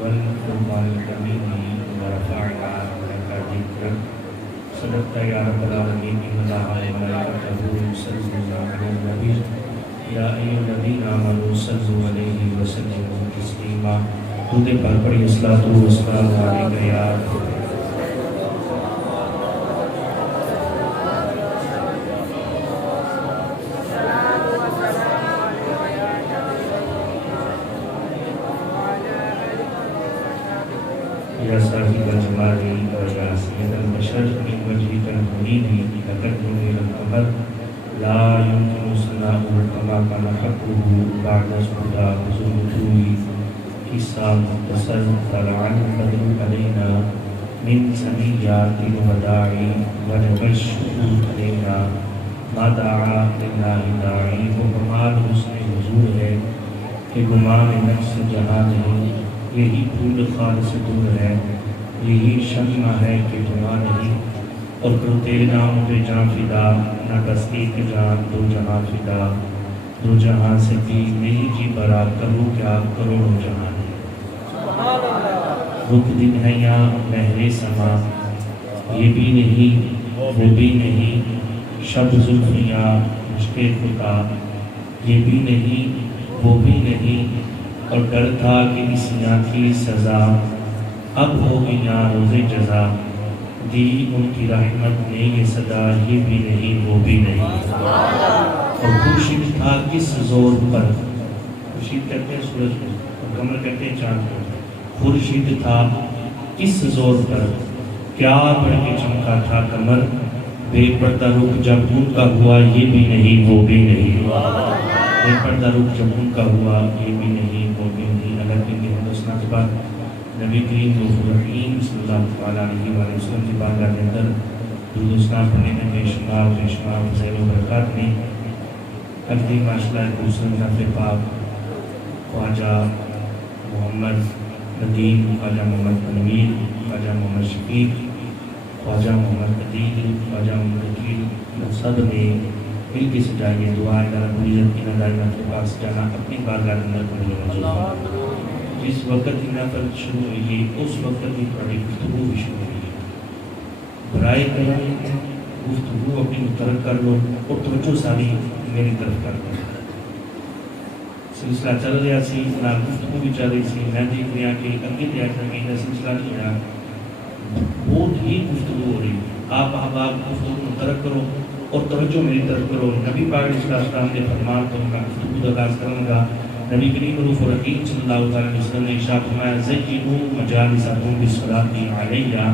والقرآن الحميد ورفعنا لك ذكرك صدقت يا رب العالمين إن الله وملائكته يصلون على النبي يا أيها الذين آمنوا صلوا عليه وسلموا تسليما درود پر پڑھی الصلاۃ والسلام علیک یا یا صاحب الجمال و یا سید البشر من وجهك المنير لتكرم إلى القمر لا يمكن ثناؤه كما كان حقه بعد سودا وزوجه قصة مختصر طلع البدر علينا من ثنيات الوداع وجب الشهود علينا ما دعا لله داعي وكمال حسن حضور ہے کہ گمان نفس جہاں نہیں، یہی پھول خالص دور ہے، یہی شمع ہے کہ جمع نہیں، اور کرو تیرے نام پہ جان فدا، نہ بس ایک جان دو جہاں فدا، دو جہاں سے بھی نہیں جی برا، کرو کیا کروڑوں جہاں ہے۔ رک دن ہے یا مہر سما، یہ بھی نہیں وہ بھی نہیں، شب زلفیاں مشق خدا، یہ بھی نہیں وہ بھی نہیں، اور ڈر تھا کہ اس یہاں کی سزا اب ہو گیا روز جزا، دی ان کی رحمت نے یہ صدا، یہ بھی نہیں وہ بھی نہیں، اور خورشید تھا کس زور پر، خورشید کہتے ہیں سورج کو اور قمر کہتے ہیں چاند کو، خورشید تھا کس زور پر، کیا بڑھ کے چمکا تھا قمر، بے پردہ رخ جب ان کا ہوا، یہ بھی نہیں وہ بھی نہیں، بے پردہ رخ جب ان کا ہوا، یہ بھی نہیں وہ بھی نہیں۔ اگر کہ ہندوستان کے بعد نبی کریم رسول الرحیم صلی اللہ علیہ وسلم کی بارگاہ کے اندر درود و سلام پڑھنے میں بے شمار فضائل و برکات میں اگلی ماشاءاللہ دوسرے نفع پاک خواجہ محمد ندیم، خواجہ محمد تنویر، خواجہ محمد شفیق، خواجہ محمد عدیل، خواجہ محمد عقیل، سب نے مل کے سجائیے دعا ہے رب العزت کی نظارت کے پاس جانا اپنی بارگاہ کے اندر پڑھنے منظور۔ جس وقت کی نفل شروع ہوئی اس وقت کی بڑی گفتگو بھی شروع ہوئی، برائے کرم گفتگو اپنی مترک کر لو اور توجہ ساری میری طرف کر دو۔ سلسلہ چل رہا سی، نہ گفتگو بھی چل رہی سی، میں دیکھ رہا کہ اگے دیا کریں گے سلسلہ نہیں ہوا، بہت ہی گفتگو ہو رہی۔ آپ احباب گفتگو مترک کرو اور توجہ میری طرف کرو۔ نبی پاک علیہ السلام نے فرمان تو میں گفتگو آغاز کروں گا۔ نبی کریم رسول الرحیم صلی اللہ علیہ وسلم نے ارشاد فرمایا زینوا مجالسکم بالصلاۃ علیہ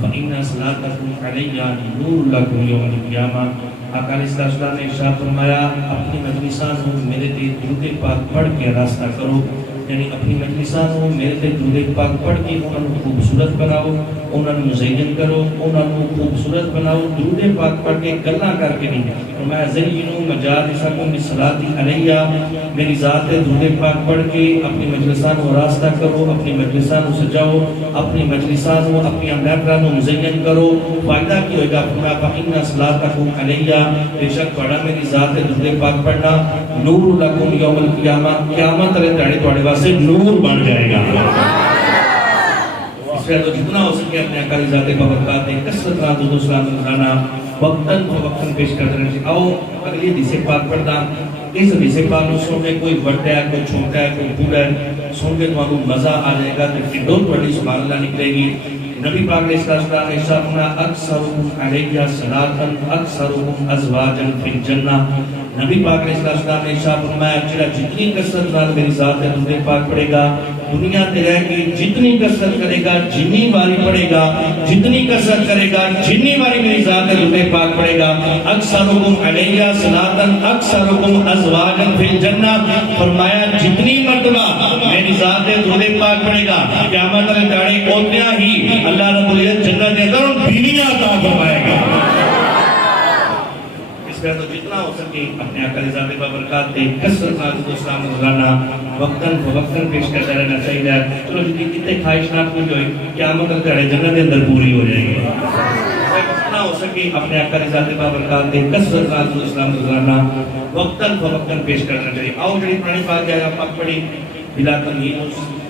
فإن صلاتکم علیہ نور لکم یوم القیامہ۔ آقا علیہ السلام نے ارشاد فرمایا اپنی مجلساں میرے تے درود پاک پڑھ کے راستہ کرو، یعنی اپنی مجلساں میرے تے درود پاک پڑھ کے انہاں نوں خوبصورت بناؤ، انہاں نوں مزین کرو، انہاں نوں خوبصورت بناؤ، درود پاک پڑھ کے گلاں کر کے نہیں۔ فرمایا زینوا مجالسکم بالصلاۃ علیہ، میری ذات تے درود پاک پڑھ کے اپنی مجلساں نوں راستہ کرو، اپنی مجلساں نوں سجاؤ، اپنی مجلساں نوں اپنی محفلاں نوں مزین کرو۔ فائدہ کی ہوئے گا؟ فرمایا فإن صلاتکم علیہ، بے شک تہاڈا میری ذات تے درود پاک پڑھنا نور لکم یوم القیامہ، قیامت والے دن تہاڈے واسطے نور بن جائے گا۔ اس لیے تو جتنا ہو سکے اپنے آقا کی ذات بابرکات میں کثرت نال درود و سلام روزانہ وقتاً فوقتاً پیش کرتے رہنا چاہیے۔ آؤ اگلی حدیث پاک پڑھدا، اس حدیث پاک نوں سن کے کوئی وڈا ہے، کوئی چھوٹا ہے، کوئی بوڑھا ہے، سن کے تمہیں مزہ آ جائے گا، تو ڈھول بڑی سبحان اللہ نکلے گی۔ نبی پاک علیہ السلام نے ارشاد فرمایا اکثرکم علیہ صلاۃ اکثرکم ازواجا فی الجنہ۔ نبی پاک علیہ السلام نے ارشاد فرمایا جتنی کثرت نال میری ذات تے درود پاک پڑھے گا، دنیا تے رہ کے جتنی کثرت کرے گا جنی باری پڑھے گا، جتنی کثرت کرے گا جنی باری میری ذات تے درود پاک پڑھے گا، اکثرکم علیہ صلاۃ اکثرکم ازواجا فی الجنہ۔ فرمایا جتنی مرتبہ میری ذات تے درود پاک پڑھے گا قیامت والے دن اتنا ہی اللہ رب العزت جنت کے اندر بیویاں عطا فرمائے گا۔ اس لیے تو جتنا ہو سکے اپنے آقا کی ذات بابرکات تے کثرت نال درود و سلام روزانہ وقتاً فوقتاً پیش کرتا رہنا چاہیے۔ چلو جی کتنے خواہشات پوری ہوئی قیامت تک تیرے جنت کے اندر پوری ہو جائے گی۔ جتنا ہو سکے اپنے آقا کی ذات بابرکات تے کثرت نال درود و سلام روزانہ وقتاً فوقتاً پیش کرنا چاہیے۔ آؤ جڑی پرانی بات ہے آپ پڑھی بلا تمہید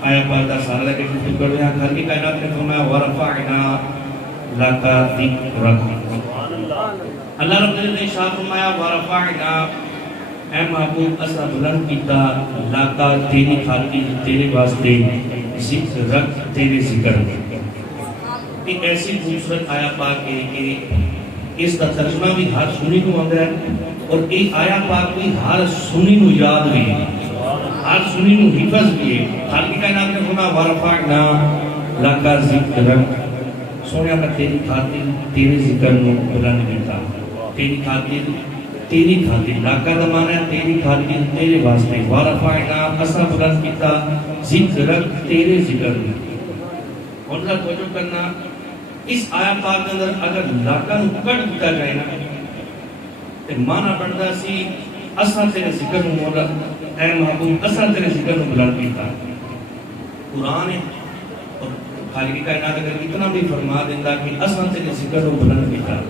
آیا پاردہ سارا لگے کہ کر رہے ہیں گھر کی کائنات نے فرمایا ورفعنا لک ذکرک اللہ رب العزت نے ارشاد فرمایا ورفعنا اے محبوب اسا بلند کیتا لاکا تیری خاطر تیرے واسطے ذکرک تیرے ذکر ایک ایسی خوبصورت آیا پاک ہے کہ اس کا ترجمہ بھی ہر سنی کو آتا ہے اور ایک آیا پاک بھی ہر سنی کو یاد بھی ہے ہر سنی کو حفظ بھی ہے خالق کائنات نے فرمایا ورفعنا لک ذکرک سونے میں تیری خاطر تیرے ذکر نو بلند کیتا تیری خاطر لاکا دمانا ہے تیری خاطر تیرے واسطے ورفعنا اسا بلند کیتا ذکرک تیرے ذکر نو اور ذرا توجہ کرنا اس آیا پاک کے اندر اگر لاکا نو کٹ دیتا جائے نا تو مانا پڑتا سی اسا تیرے ذکر نو مولا اے محبوب اسا تیرے ذکر نو بلند کیتا قرآن ہے اور خالق کائنات اگر اتنا بھی فرما دیتا کہ اسا تیرے ذکر نو بلند کیتا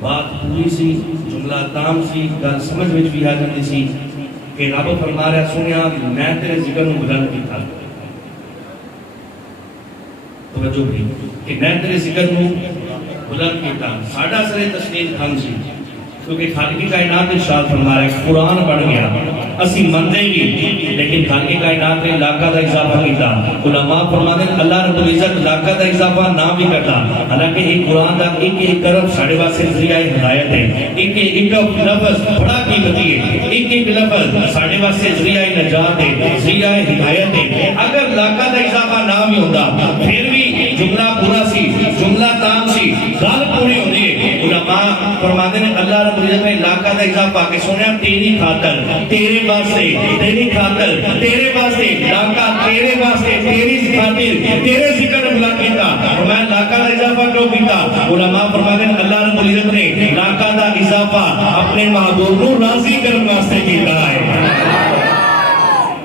بات پوری سی جملہ تام سی گل سمجھ وچ بھی آ جاندی سی کہ رب فرما رہا سنیا میں تیرے ذکر نو بلند کیتا توجہ بھی کہ میں تیرے ذکر نو بلند کیتا ساڈا سرے تشریف کھان سی کیونکہ خالق کائنات نے ارشاد فرما رہا ہے قرآن پڑھ گیا اسی مندے گی لیکن خالق کائنات نے لاکھا دا اضافہ کیتا علماء فرماتے ہیں اللہ رب العزت لاکھا دا اضافہ نہ بھی کرتا حالانکہ ایک قرآن دا ایک طرف ساڑھے واسے ذریعہ ہدایت ہے ایک لفظ بڑا قیمتی ہے ایک لفظ ساڑھے واسے ذریعہ نجات ہے ذریعہ ہدایت ہے اگر لاکھا دا اضافہ نہ بھی ہوتا پھر بھی جملہ پورا سی جملہ تام سی گل پوری ہوتی ہے علماء فرماتے ہیں اللہ رب العزت نے لاکھا دا اضافہ کہ سنیا تیری خاطر تیرے واسطے تیری خاطر تیرے واسطے لاکھا تیرے واسطے تیری خاطر تیرے ذکر بلند کیتا اور میں لاکھا دا اضافہ کیوں کیتا علماء فرماتے ہیں اللہ رب العزت نے لاکھا دا اضافہ اپنے محبوب کو راضی کرنے واسطے کیتا ہے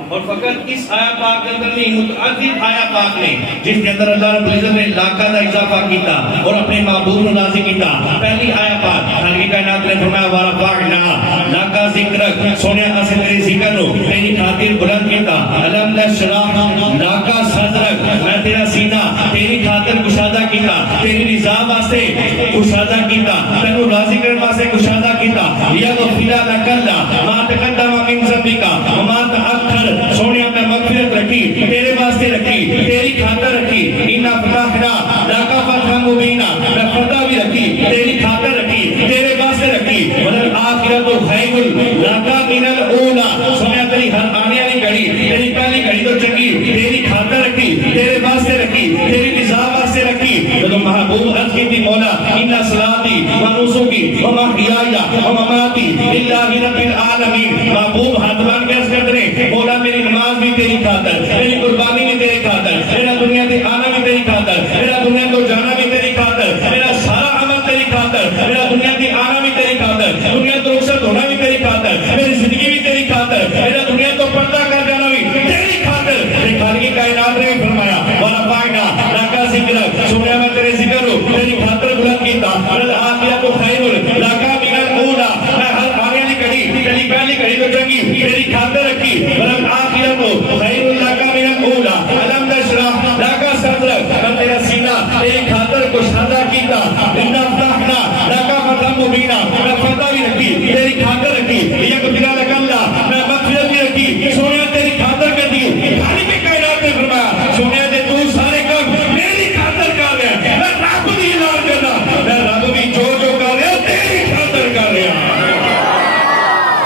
اور فقط اس آیا پاک کے اندر نہیں متعدد آیا پاک نے جس کے اندر اللہ رب العزت نے لاکھا دا اضافہ کیتا اور اپنے محبوب کو راضی کیتا پہلی آیا پاک خالق کائنات نے فرمایا ورفعنا لک ذکرک سونے اسے تیرے ذکر نو تیری خاطر بلند کیتا الم نشرح لک صدرک میں تیرا سینہ تیری خاطر کشادہ کیتا تیری رضا واسطے کشادہ کیتا تینو راضی کرنے واسطے کشادہ کیتا یغفر لک اللہ ما تقدم من ذنبک وما تأخر سونے میں مغفرت رکھی تیرے واسطے رکھی تیری خاطر رکھی انا فتحنا لک فتحا مبینا میں فتح بھی رکھی تیری خاطر رکھی تیرے واسطے رکھی والآخرۃ خیر لک من الاولی سونے تیری ہر آنے والی گھڑی تیری پہلی گھڑی تو چنگی تیری خاطر رکھی تیرے واسطے رکھی تیری رضا واسطے رکھی تو محبوب عرض کی تھی مولا ان صلاتی و نسکی و محیای و مماتی للہ رب العالمین محبوب ہاتھ بان کے عرض کرتے ہیں مولا میری نماز بھی تیری خاطر میری قربانی بھی تیری خاطر میرا دنیا سے آنا بھی تیری خاطر میرا دنیا کو جانا بھی تیری خاطر میرا سارا عمل تیری خاطر میرا دنیا سے آنا بھی تیری خاطر دنیا تو رخصت ہونا بھی تیری خاطر میری زندگی بھی تیری خاطر میرا دنیا تو پردہ کر جانا بھی تیری خاطر خالق کائنات نے بھی فرمایا ورفعنا لک ذکرک سنیا میں تیرے ذکر ہو تیری خاطر بلند کیتا والآخرۃ خیر لک من الاولی میں ہر آنے والی گھڑی تیری پہلی گھڑی تو چنگی تیری خاطر رکھی والآخرۃ خیر لک من الاولی الم نشرح لک صدرک میں تیرا سینہ تیری خاطر کشادہ کیتا انا فتحنا لک فتحا مبینا میں فتح بھی رکھی تیری خاطر رکھی یغفر لک اللہ میں مغفرت بھی رکھی سونے تیری خاطر کر دی خالق کائنات نے فرمایا سونے دے تو سارے کام میری خاطر کر رہا ہے میں رب بھی اعلان کرنا میں رب بھی جو کر رہا ہوں تیری خاطر کر رہا ہوں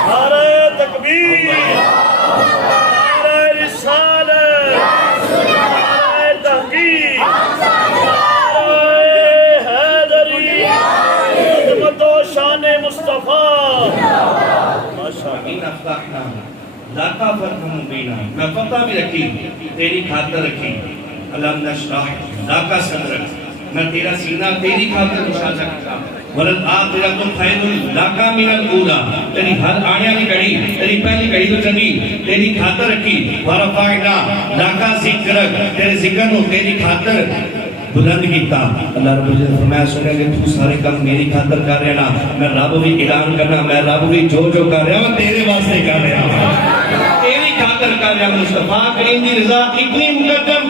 نعرہ تکبیر نعرہ رسالت نعرہ تحقیق نعرہ حیدری خدمت و شان مصطفیٰ ماشاءاللہ لاکھا فتح مبینہ میں فتح بھی رکھی تیری خاطر رکھی الم نشرح لک صدرک میں تیرا سینہ تیری خاطر کشادہ کیتا والآخرۃ خیر لک من الاولی تیری ہر آنے والی گھڑی تیری پہلی گھڑی تو چنگی تیری خاطر رکھی ورفعنا لک ذکرک تیرے ذکر نو تیری خاطر بلند کیتا اللہ رب العزت فرمایا سنے کہ تو سارے کام میری خاطر کر رہے نا میں رب بھی اعلان کرنا میں رب بھی جو کر رہا ہوں تیرے واسطے کر رہا ہوں تیری خاطر کر کر یا مصطفیٰ کریم دی رضا اتنی مقدم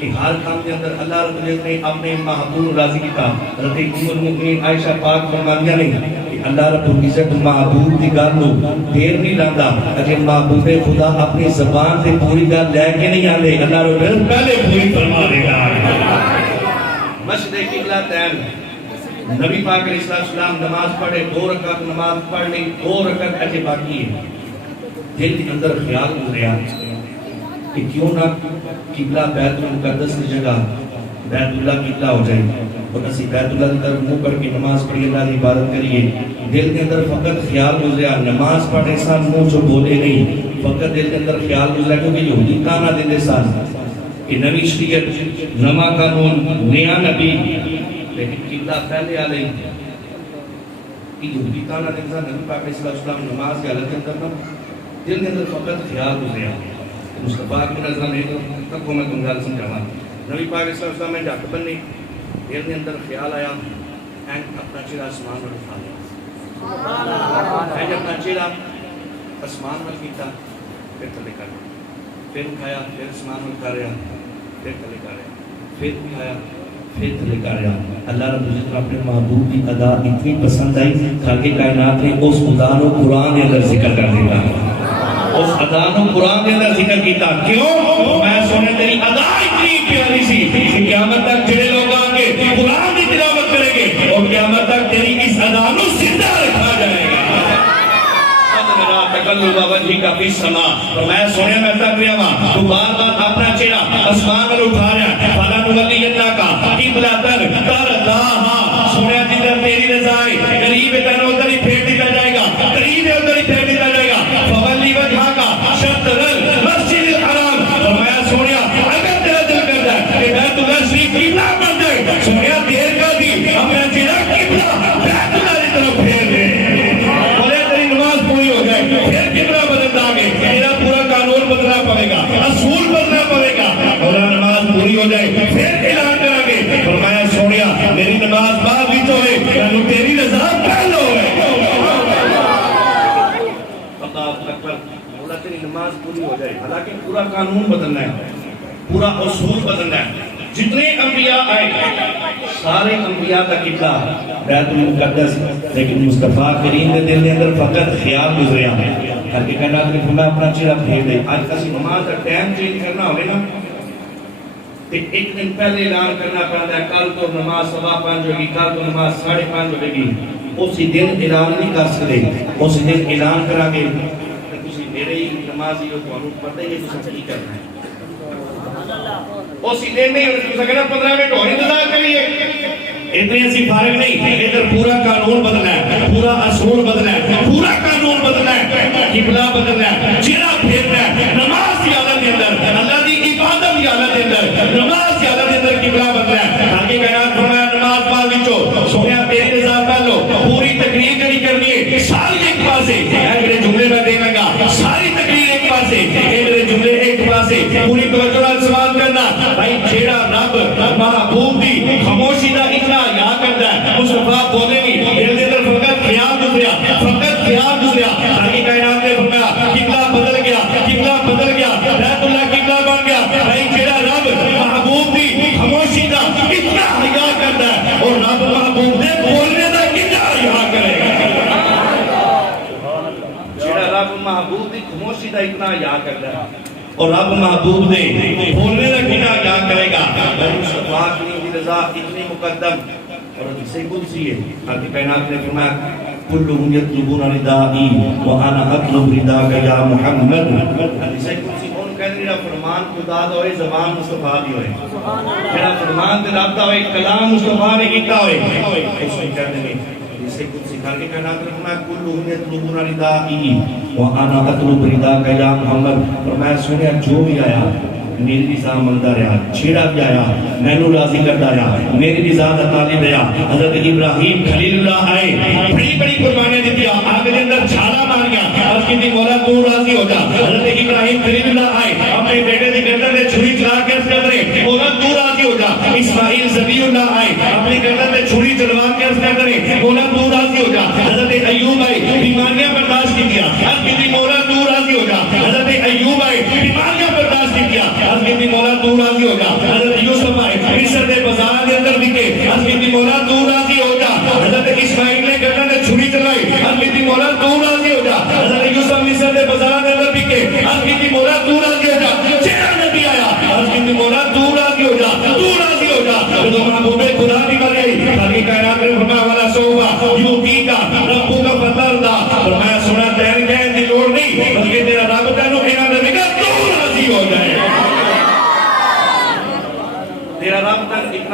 کہ ہر کام کے اندر اللہ رب العزت نے اپنے محبوب راضی کیتا. حضرت ام المؤمنین عائشہ پاک فرماندیاں نے کہ اللہ رب العزت محبوب دی گل نو دیر نہیں لاندا اگر محبوب خدا اپنی زبان تے پوری گل لے کے نہیں آندے اللہ رب العزت پہلے پوری فرما دے گا. مشرق قبلہ تین نبی پاک علیہ السلام نماز پڑھے 2 رکعت نماز پڑھ لی 2 رکعت اجے باقی ہے. دل کے اندر خیال گزریا کہ کیوں نہ قبلہ بیت المقدس کی جگہ بیت اللہ قبلہ ہو جائے اور اسی بیت اللہ کی طرف منہ کر کے نماز پڑھی اللہ کی عبادت کریے. دل کے اندر فقط خیال گزریا نماز پڑھے سان منہ جو بولے نہیں فقط دل کے اندر خیال گزریا کیونکہ یہودی تانا دیندے سان کہ نوی شریعت نواں قانون نیا نبی لیکن قبلہ پہلے آ رہی کہ یہودی تانا دیندے سان نبی پاک علیہ السلام نماز کے حالت کے اندر دل کے اندر فقط خیال گزریا مصطفیٰ کی نظر میں تک کو میں تم گل سمجھاواں. نبی پاک علیہ السلام میں جھٹ بنی دل کے اندر خیال آیا اینڈ اپنا چہرہ آسمان پر اٹھا لیا اینڈ اپنا چہرہ آسمان پر کیتا پھر تھلے کر پھر اٹھایا پھر آسمان پر کر رہا پھر تھلے کر رہا پھر اٹھایا پھر تھلے کر رہا. اللہ رب العزت اپنے محبوب کی ادا اتنی پسند آئی تاکہ کائنات نے اس خدا کو قرآن کے اندر ذکر کر دیا اس ادا کو قرآن کے اندر ذکر کیتا. کیوں میں سونے تیری ادا اتنی پیاری سی کہ قیامت تک جڑے لوگ آئیں گے قرآن کی تلاوت کریں گے اور قیامت تک تیری اس ادا کو زندہ رکھا جائے گا. تقلب وجہی کا فی السماء تو میں سونے میں تک رہا ہوں تو بار بار اپنا چہرہ آسمان پر اٹھا رہا ہے فلا نولیتک قبلۃ ترضاھا سونے جدھر تیری رضا ہے قریب ہے تن ادھر ہی پھیر دیا جائے گا قریب ہے ادھر ہی پھیر دیا جائے گا. فولی وجہک شطر المسجد الحرام فرمایا سونے اگر تیرا دل کرتا ہے کہ بیت اللہ شریف قبلہ بن جائے سونے دیر کر دی اپنا چہرہ قبلہ بیت اللہ کی طرف پھیر دے بولے تیری نماز پوری ہو جائے پھر قبلہ بدلتا آگے تیرا پورا قانون بدلنا پڑے گا اصول بدلنا پڑے گا اور نماز پوری ہو جائے پھر اعلان کریں گے. فرمایا سونیا میری نماز بعد بھی تو ہے یعنی تیری رضا پہلو ہے. بولا تیری نماز پوری ہو جائے حالانکہ پورا قانون بدلنا ہے پورا اصول بدلنا ہے. جتنے انبیاء آئے سارے انبیاء کا قبلہ بیت المقدس لیکن مصطفیٰ کریم کے دل کے اندر فقط خیال گزریا کر کے کہنا کہ میں اپنا چہرہ پھیر دے. آج کسی نماز کا ٹائم چینج کرنا ہوگا نا تو ایک دن پہلے اعلان کرنا پڑتا ہے کل تو نماز 5:15 ہوگی کل تو نماز 5:30 ہوگی. اسی دن اعلان نہیں کر سکتے اسی دن اعلان کرا گے میرے ہی نماز ہی ہو تو پتہ ہی ہے کی کرنا ہے اسی دن نہیں ہو سکتا 15 منٹ اور انتظار کریے اتنے اسی فارغ نہیں ادھر پورا قانون بدلنا ہے پورا اصول بدلنا ہے پورا قانون بدلنا ہے قبلہ بدلنا ہے چہرہ پھیرنا ہے نماز کی حالت کے اندر اللہ کی عبادت کی حالت کے اندر نماز کی حالت کے اندر قبلہ بدلنا ہے. آگے کائنات فرمایا نماز پڑھ وچو سویا تیری رضا پہلو پوری تقریر جڑی کرنی ہے ساری ایک پاسے میرے جملے میں دینا گا ساری تقریر ایک پاسے میرے جملے ایک پاسے پوری توجہ نال سوال کرنا بھائی جیڑا رب محبوب دی خاموشی دا اتنا یا کرتا ہے مصطفیٰ بولے نہیں دل کے اندر فقط خیال گزریا تاکہ کائنات نے فرمایا قبلہ بدل گیا بیت اللہ قبلہ بن گیا. بھائی جیڑا رب محبوب دی خاموشی دا اتنا حیا کرتا ہے اور رب محبوب دے بولنے دا کتنا حیا کرے گا. جیڑا رب محبوب دی خاموشی دا اتنا حیا کرتا ہے اور رب محبوب دے بولنے کا کتنا حیا کرے گا. مصطفیٰ کی رضا اتنی مقدم اور اسے قدسی ہے تاکہ کائنات نے فرمایا کلهم یطلبون ردائی وانا اطلب رداک یا محمد. اسے قدسی کون کہتے ہیں فرمان خدا دا ہوئے زبان مصطفیٰ دی ہوئے جڑا فرمان دے رب دا ہوئے کلام مصطفیٰ نے کیتا ہوئے اس میں کہتے ہیں اسے قدسی کر کے کائنات نے فرمایا کلهم یطلبون ردائی وانا اطلب رداک یا محمد. فرمایا سنیا جو بھی آیا میری رضا مندہ رہا چھیڑا بھی آیا میں نو راضی کرتا رہا میری رضا دا طالب رہا. حضرت ابراہیم خلیل اللہ آئے بڑی بڑی قربانیاں دیتی آگ کے اندر چھالا ماریا اس کی دی مولا تو راضی ہو جا. حضرت ابراہیم خلیل اللہ آئے اپنے بیٹے دی گردن میں چھری چلا کے اس کر رہے مولا تو راضی ہو جا. اسماعیل ذبیح اللہ آئے اپنے گردن میں چھری چلوا کے اس کر رہے مولا تو راضی ہو جا. حضرت ایوب آئے بیماریاں برداشت کی دیا اس کی دی مولا تو راضی ہو جا. حضرت ایوب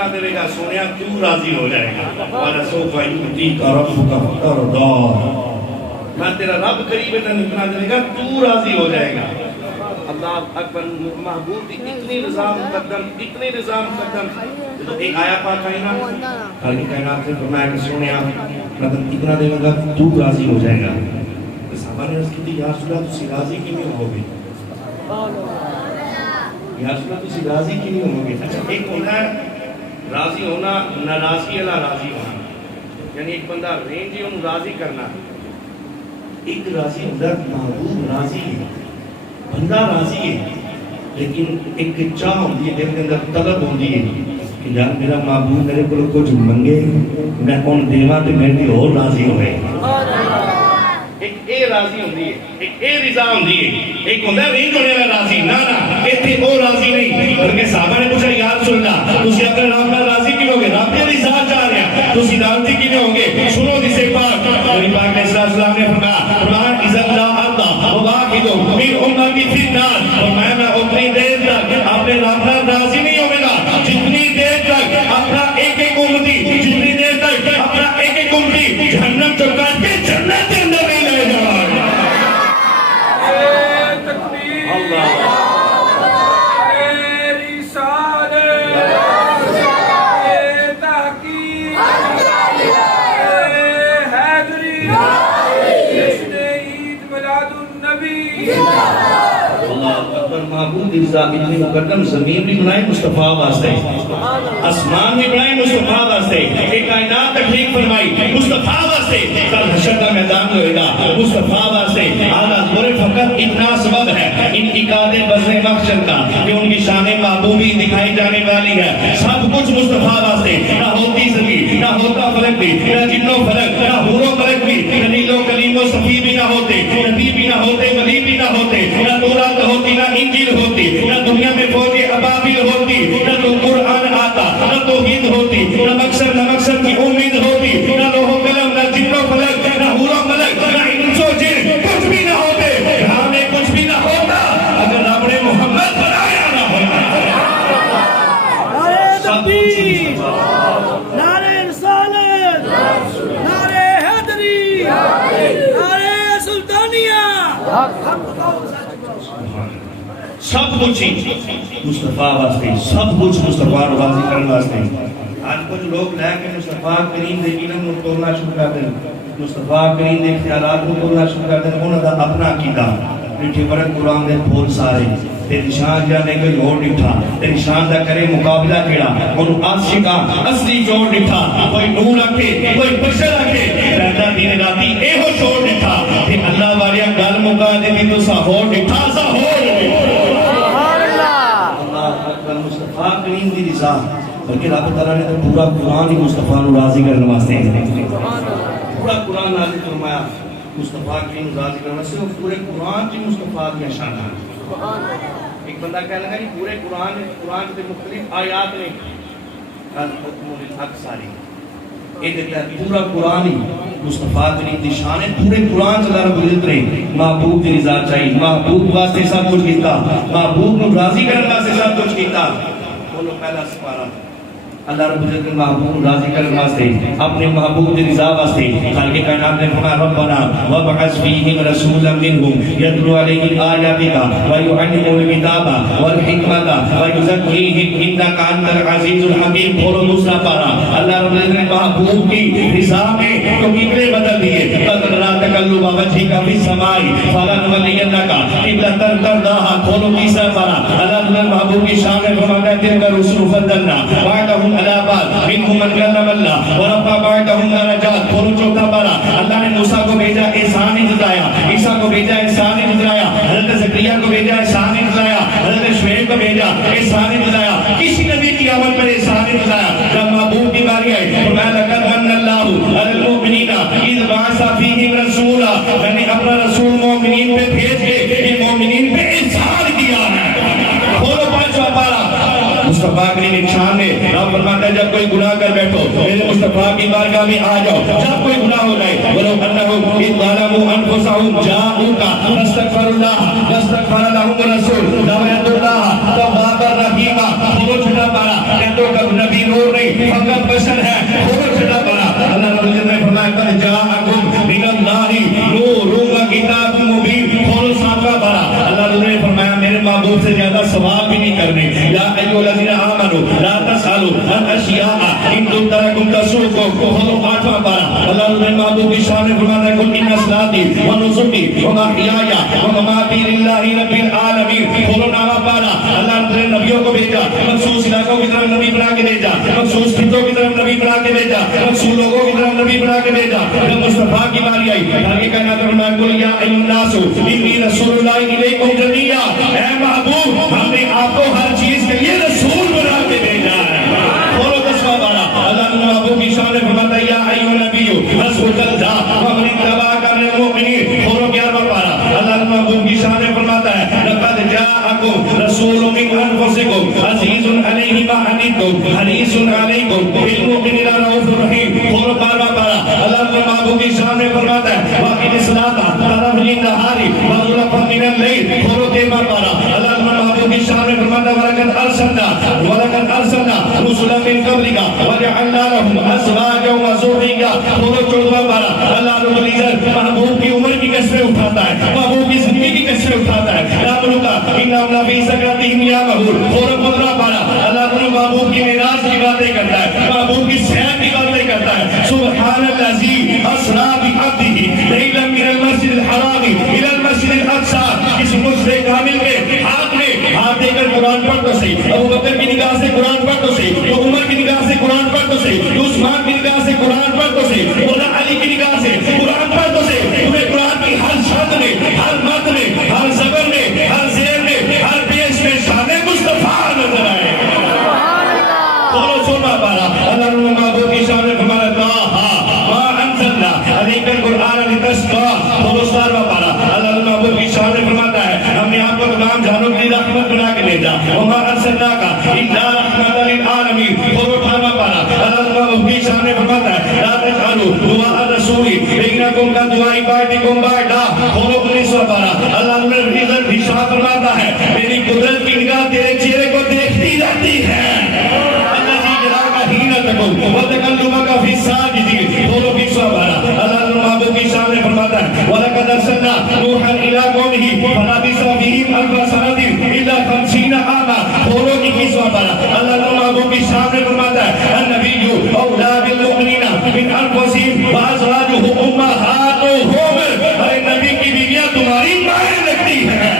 اتنا دے گا سونیا تو راضی ہو جائے گا وَلَسَوْفَ يُؤْتِيكَ رَبُّكَ فَتَرْضَىٰ میں تیرا رب قریب ہے اتنا دے گا تو راضی ہو جائے گا اللہ اکبر محبوب دی اتنی نظام مقدم تو ایک آیا پاک آئی نا خالق کائنات سے فرمایا کہ سونیا میں اتنا دے گا تو راضی ہو جائے گا صحابہ نے عرض کی تھی یا رسول اللہ تسی راضی کی نہیں ہو گے یا رسول اللہ تسی راضی کی نہیں ہو گے اچھا ایک ہوتا ہے راضی ہونا ناراضی اللہ راضی ہونا یعنی ایک بندہ رینجی انہوں راضی کرنا ایک راضی ہوتا ہے محبوب راضی ہے بندہ راضی ہے لیکن ایک چاہ ہوتی ہے دل کے اندر طلب ہوتی ہے کہ یار میرا محبوب میرے کو کچھ منگے میں کون دیوا تے میرے اور راضی ہوئے ایک اے راضی ہوتی ہے ایک اے رضا ہوتی ہے ایک ہوتا ہے نہیں ہونے والا راضی نہ ایتھے او راضی نہیں بلکہ صحابہ نے پوچھا یا رسول اللہ تسی اپنے رب نال راضی کیوں ہوگے رب دی رضا چاہ رہے ہیں تسی راضی کیوں ہوگے سنو جسے پاک نبی پاک علیہ السلام نے فرمایا اذا لا اللہ واحد من امتی فی النار فرمایا میں اتنی دیر تک اپنے رب نال راضی نہیں ہوے گا جتنی دیر تک اپنا ایک ایک امتی جتنی دیر تک اپنا ایک ایک امتی جہنم سے کاٹ کے جنت کے اندر نہیں لے جائے اللہ محبوب رضا اتنی مقدم زمین بھی بنائے مصطفیٰ واسطے اسمان بھی بنائے مصطفیٰ واسطے ایک کائنات تخلیق فرمائی مصطفیٰ واسطے کل حشر کا میدان ہوئے گا مصطفیٰ واسطے آدھا دور فقط اتنا سبب ہے انعقاد بزم محشر کا کہ ان کی شان محبوبی دکھائی جانے والی ہے سب کچھ مصطفیٰ واسطے نہ ہوتی زمین نہ ہوتا فلک بھی نہ جن و فلک نہ حور و فلک بھی نہ نیل و کلیم و صفی بھی نہ ہوتے نبی بھی نہ ہوتے ولی بھی نہ ہوتے نہ تورات ہوتی نہ انجیل ہوتی نہ دنیا میں فوج ابابیل ہوتی نہ تو قرآن آتا نہ توحید ہوتی نہ مقصد کی امید ہوتی نہ لوح و قلم نہ جن و فلک نہ حور و ملک نہ انس و جن کچھ بھی نہ ہوتے ہمیں کچھ بھی نہ ہوتا اگر رب نے محمد بنایا نہ ہوتا نعرہ تکبیر نعرہ رسالت نعرہ حیدری نعرہ سلطانیہ سب کچھ مصطفیٰ واسطے سب کچھ مصطفیٰ راضی کرنے واسطے آج کچھ لوگ لے کے مصطفیٰ کریم دے علم کو توڑنا شروع کر دیں مصطفیٰ کریم دے خیالات کو توڑنا شروع کر دیں انہوں نے اپنا عقیدہ میٹھے ورق قرآن دے پھول سارے تے نشان جانے کوئی اور ڈٹھا تے نشان دا کرے مقابلہ کیڑا انہوں عاشقہ اصلی جوڑ ڈٹھا کوئی نور رکھے کوئی بشر رکھے رہتا دین راتی اے ہو شوڑ ڈٹھا تے اللہ والیاں گل مکا دیتی تو سا ہو ڈٹھا سا ہو مصطفیٰ کریم دی رضا بلکہ رب تعالیٰ نے تو پورا قرآن ہی مصطفیٰ نو راضی کرنے واسطے پورا قرآن نازل فرمایا مصطفیٰ کریم راضی کرنے واسطے اور پورے قرآن کی مصطفیٰ کی شانات ایک بندہ کہنے لگا کہ پورے قرآن کے مختلف آیات نے کل حکم للحق ساری یہ دیتا ہے پورا قرآن ہی مصطفیٰ کریم دی شان ہے پورے قرآن سے اللہ رب العزت نے محبوب دی رضا چاہیے محبوب واسطے سب کچھ کیتا محبوب کو راضی کرنے واسطے سب کچھ کیتا بولو پہلا سپارہ اللہ رب العزت نے محبوب راضی کرنے واسطے اپنے محبوب دی رضا واسطے خالق کائنات نے فرمایا ربنا وابعث فیہم رسولا منہم یتلو علیہم آیاتک ویعلمهم الکتاب والحکمت ویزکیہم انک انت العزیز الحکیم بولو دوسرا پارہ اللہ رب العزت نے محبوب کی رضا میں تو قبلے بدل دیے قدرنا تقلب وجهک فی السماء فلنولینک قبلۃ ترضاها بولو تیسرا پارہ اللہ رب العزت محبوب کی شان میں فرماتا ہے تلک الرسل فضلنا بعضهم على بعض منهم من كلم الله ورفع بعضهم درجات بولو چوتھا پارہ اللہ نے موسیٰ کو بھیجا احسان ہی جتلایا عیسیٰ کو بھیجا احسان ہی جتلایا حضرت زکریا کو بھیجا احسان ہی جتلایا حضرت شعیب کو بھیجا احسان ہی جتلایا کسی نبی کی عمل پر احسان ہی جتلایا جب محبوب کی باری آئی فرمایا لقد من اللہ علی المؤمنین اذ بعث فیہم رسولا میں نے اپنا رسول مومنین پہ بھیج کے ان مومنین پہ احسان کیا ہے بولو پانچواں پارہ مصطفیٰ کریم ایک شان ہے رب فرماتا ہے جب کوئی گناہ کر بیٹھو میرے مصطفیٰ کی بارگاہ میں آ جاؤ جب کوئی گناہ ہو جائے ولو انہم اذ ظلموا انفسہم جاءوک فاستغفروا اللہ واستغفر لهم الرسول لوجدوا اللہ توابا رحیما بولو چھٹا پارہ کہتو کہ نبی نور نہیں سوال بھی نہیں کرنے. یا ایھا الذین آمنوا لا تسألوا عن اشیاء ان تبد لکم تسؤکم. کھولو 8واں پارہ. اللہ نے محبوب کی شان میں فرماتا ہے قل ان صلاتی ونسکی ومحیایا ومماتی للہ رب العالمین. کھولو 9واں پارہ. اللہ نے نبیوں کو بھیجا, مخصوص علاقوں کی طرف نبی بنا کے بھیجا, مخصوص خطوں کی طرف نبی بنا کے بھیجا, مخصوص لوگوں کی طرف نبی بنا کے بھیجا. جب مصطفیٰ کی باری آئی آگے کہنا تو فرمایا قل یا ایھا الناس انی رسول اللہ الیکم جمیعا. اے محبوب ہم نے آپ کو ہر چیز کے لیے رسول بنا کے بھیجا ہے. کھولو 10واں پارہ. اللہ نے محبوب کی شان میں فرماتا ہے یا ایھا النبی حسبک اللہ ومن اتبعک من المؤمنین. کھولو 11واں پارہ. اللہ نے محبوب کی شان میں فرماتا ہے لقد جاءکم رسول من انفسکم عزیز علیہ ما عنتم حریص علیکم بالمؤمنین رؤوف رحیم. کھولو 12واں پارہ. اللہ نے محبوب کی شان میں فرماتا ہے واقعی الصلاۃ طرف النہار وزلفا من اللیل. کھولو 13واں پارہ. اللہ نے محبوب کی شان میں فرماتا ہے ولقد ارسلنا رسلا من قبلک وجعلنا لهم ازواجا وذریا. کھولو 14واں پارہ. اللہ رب العزت محبوب کی عمر کی قسمیں اٹھاتا ہے, محبوب کی زندگی کی قسمیں اٹھاتا ہے. ناملکا انہم فی سکرتہم یعمہون. کھولو 15واں پارہ. اللہ رب محبوب کی معراج کی باتیں کرتا ہے, محبوب کی سیر کی باتیں کرتا ہے. سبحان الذی اسریٰ بعبدہ لیلا من المسجد الحرام الی المسجد الاقصی. اس مسجد کامل کے ہاتھ میں ہاتھ دے کر قرآن پڑھ تو صحیح, ابو بکر کی نگاہ سے قرآن پڑھ تو صحیح, تو عمر کی نگاہ سے قرآن پڑھ تو صحیح, تو عثمان کی نگاہ سے قرآن پڑھ تو صحیح, مولا علی کی نگاہ سے قرآن پڑھ تو صحیح. تمہیں قرآن کی ہر شبد میں, ہر مد میں, ہر زبر میں, ہر زیر میں, ہر پیش میں شان مصطفیٰ نظر آئے. کھولو 16واں پارہ. اللہ نے محبوب کی شان میں فرمایا ما انزلنا علیک القرآن لتشقی. کھولو 17واں پارہ. اللہ نے محبوب کی شان میں فرماتا ہے ہم نے آپ کو تمام جہانوں کے لیے رحمت بنا کے بھیجا. وما ارسلناک الا رحمۃ للعالمین. کھولو 18واں پارہ. اللہ نے محبوب کی شان میں فرماتا ہے لا تجعلوا دعاء الرسول بینکم کدعاء بعضکم بعضا. کھولو 19واں پارہ. اللہ نے عزت بھی شان فرماتا ہے میری قدرت کی نگاہ تیرے چہرے کو دیکھتی رہتی ہے. وَتَكَلُّمَكَ فِي السَّاجِدِينَ. کھولو 20واں پارہ. اللہ نے محبوب کی شان میں فرماتا ہے وَلَقَدْ أَرْسَلْنَا نُوحًا إِلَىٰ قَوْمِهِ فَلَبِثَ فِيهِمْ أَلْفَ سَنَةٍ إِلَّا 50 عَامًا. کھولو 21واں پارہ. اللہ نے محبوب کی شان میں فرماتا ہے النَّبِيُّ أَوْلَىٰ بِالْمُؤْمِنِينَ مِنْ أَنفُسِهِمْ وَأَزْوَاجُهُ أُمَّهَاتُهُمْ. ارے نبی کی بیویاں تمہاری مائیں لگتی ہیں.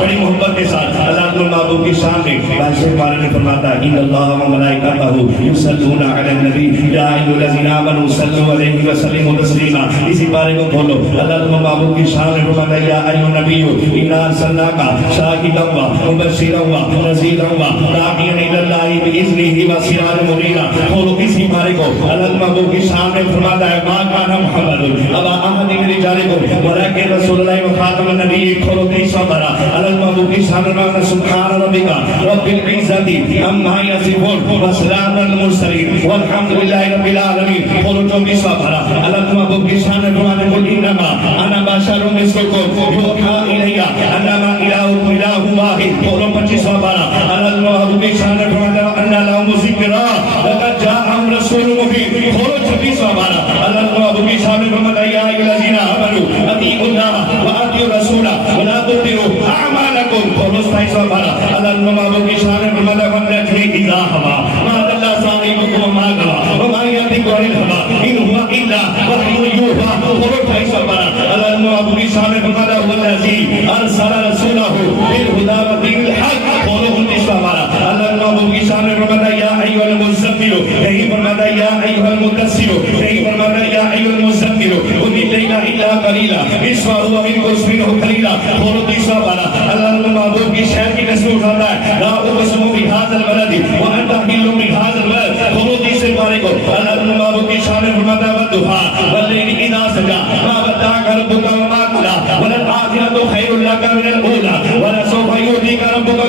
بڑی محبت کے ساتھ اللہ محبوب کی شان میں 22 پارے میں فرماتا ہے ان اللہ و ملائکتہ یصلون علی النبی یا ایھا الذین آمنوا صلوا علیہ وسلموا تسلیما. اسی پارے کو کھولو. اللہ محبوب کی شان میں فرماتا ہے یا ایھا النبی انا ارسلناک شاہدا و مبشرا و نذیرا و داعیا الی اللہ باذنہ و سراجا منیرا. کھولو اسی پارے کو. اللہ محبوب کی شان میں فرماتا ہے ما کان محمد ابا احد من رجالکم ولکن رسول اللہ و خاتم النبیین. کھولو 23واں پارہ. اللہ محبوب کی شان میں سبحان ربک رب العزت عما یصفون وسلام علی المرسلین والحمد للہ رب العالمین. کھولو 24واں پارہ. اللہ محبوب کی شان میں فرماتے ہیں قل انما انا بشر مثلکم یوحی الی انما الہکم الہ واحد. کھولو 25واں پارہ. اللہ محبوب کی شان میں فرماتے ہیں ان لهم ذکرا لقد جاءهم رسول مبین. کھولو 26واں پارہ. اللہ محبوب کی شان میں فرماتا ہے یا ایھا الذین آمنوا اطیعوا اللہ واطیعوا الرسول ولا تطیعوا اعمالکم. کھولو 27واں پارہ. اللہ محبوب کی شان میں فرماتا ہے والنجم اذا ہوا ما ضل صاحبکم وما غوى وما ينطق عن الهوى ان هو الا وحی یوحی. کھولو 28واں پارہ. اللہ محبوب کی شان میں فرماتا ہے والذی ارسل رسولہ بالہدی ودین الحق. کھولو 29واں پارہ. اللہ محبوب کی شان میں فرماتا ہے یا ایھا المزمل. یہی فرماتا ہے یا ایھا المدثر. یہی فرماتا ہے یا ایھا المزمل قم الليل الا قليلا نصفه وانقص منه قليلا. کھولو 30واں پارہ. اللہ محبوب کی شہر کی قسم اٹھاتا ہے لا اقسم بهذا البلد وانت حل بهذا البلد. کھولو 30 پارے کو. اللہ محبوب کی شان میں فرماتا ہے والضحى والليل اذا سجى ما ودعك ربك وما قلى وللآخرة خير لك من الأولى ولسوف يعطيك ربك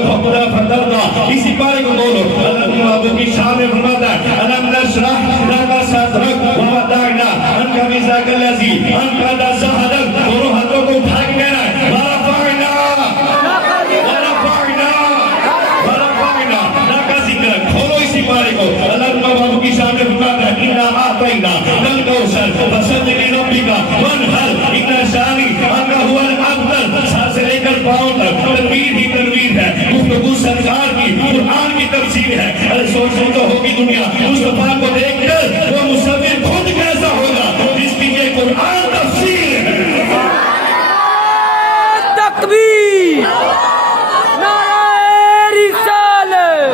فترضى. اسی پارے کو بولو. اللہ محبوب کی شان میں فرماتا ہے الم نشرح لك صدرك ووضعنا عنك وزرك الذي انقض ظهرك. دونوں ہاتھوں کو اٹھا کے کہنا ہے کھولو اسی پارے کو. اللہ محبوب کی شان میں فرماتا ہے انا اعطینا الکوثر فصل لربک وانحر ان شانئک هو الابتر. سر سے لے کر پاؤں تک تنویر بھی ہے. ارے سوچ تو ہوگی دنیا مصطفیٰ کو دیکھ کر وہ مصور خود کیسا ہوگا جس کی یہ قرآن تفسیر ہے. تکبیر نعرہ رسالت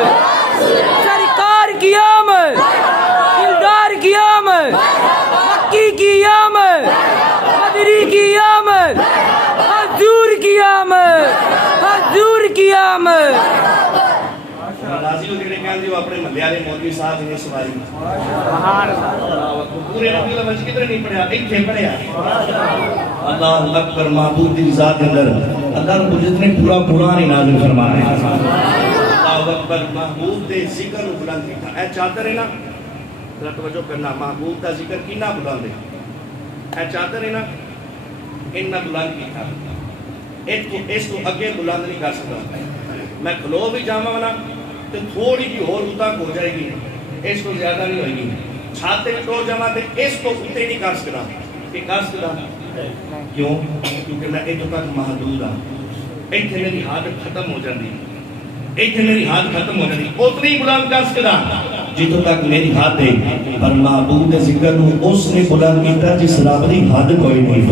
سرکار کی آمد دلدار کی آمد مکی کی آمد مدری کی آمد حضور کی آمد حضور کی آمد. راضی ہو جڑے کہندے اپنے محلے والے مولوی صاحب نے سواری پورے نبی اللہ وجہ کدھر نہیں پڑھیا ایتھے پڑھیا. اللہ اکبر. معبود دی ذات اندر اللہ رب العزت نے پورا قرآن نازل فرمایا. اللہ اکبر. محبوب دے ذکر نو بلند کیتا. اے چادر ہے نا ذرا توجہ کرنا. محبوب دا ذکر کنا بلند ہے. اے چادر ہے نا انہاں بلند کیتا. اس کو اگے بلند نہیں کر سکتا. میں کھلو بھی جاواں نا تو تھوڑی بھی اور اتنا ہو جائے گی اس کو زیادہ نہیں ہوئے گی. چھاتے میں ٹور جمع دے اس کو اتنے نہیں کر سکتا. کہ کر سکتا کیوں؟ کیونکہ میں اتنا تک محدود ہوں. اتنے میری حد ختم ہو جاتی. اتنے میری حد ختم ہو جاتی. اتنی بلند کر سکتا جتوں تک میری حد ہے. پر معبود ذکر نو اس نے بلند کیتا جس رب دی حد کوئی نہیں.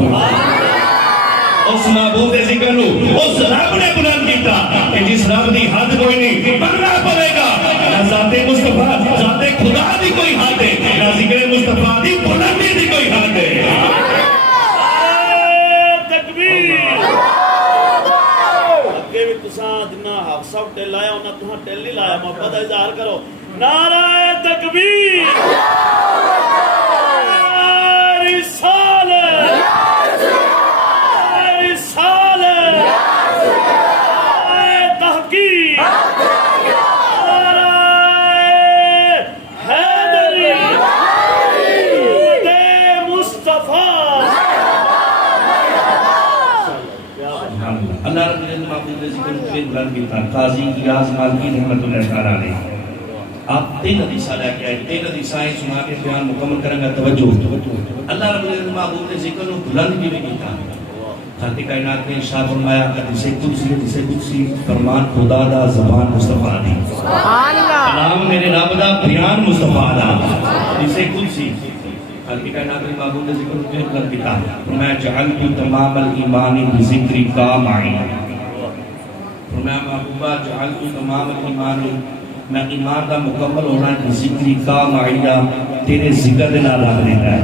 اس معبود ذکر نو اس رب نے بلند کیتا کہ جس رب دی حد کوئی نہیں. بننا پڑے گا نہ ذات مصطفیٰ ذات خدا دی کوئی حد ہے نہ ذکر مصطفیٰ دی بلندی دی کوئی حد ہے. تکبیر. اگے بھی تساں جنہ حق صاحب ٹیل لایا انہاں تساں ٹیل نہیں لایا. محبت کا اظہار کرو. نعرہ تکبیر. اللہ رب العزت محبوب ذکر پہ بلند کیتا. قاضی ایاز مالکی رحمۃ اللہ تعالی علیہ آپ 3 حدیثاں لے کے آئے. 3 حدیثاں سنا کے بیان مکمل کریں گا. توجہ. اللہ رب العزت محبوب نے ذکر کو بلند کیوں کیتا؟ خالق کائنات نے ارشاد فرمایا حدیث قدسی فرمان خدا دا زبان مصطفیٰ دی. سبحان اللہ. کلام میرے رب دا بیان مصطفیٰ دا. حدیث قدسی خالق کائنات نے محبوب ذکر کو بلند کیتا. فرمایا جعلت تمام الایمان بذکری کا معی. فرمایا محبوبہ جعلت تمام الایمان میں ایمان دا مکمل ہونا ہے ذکری کا معیہ تیرے ذکر دے نال رکھ دیتا ہے.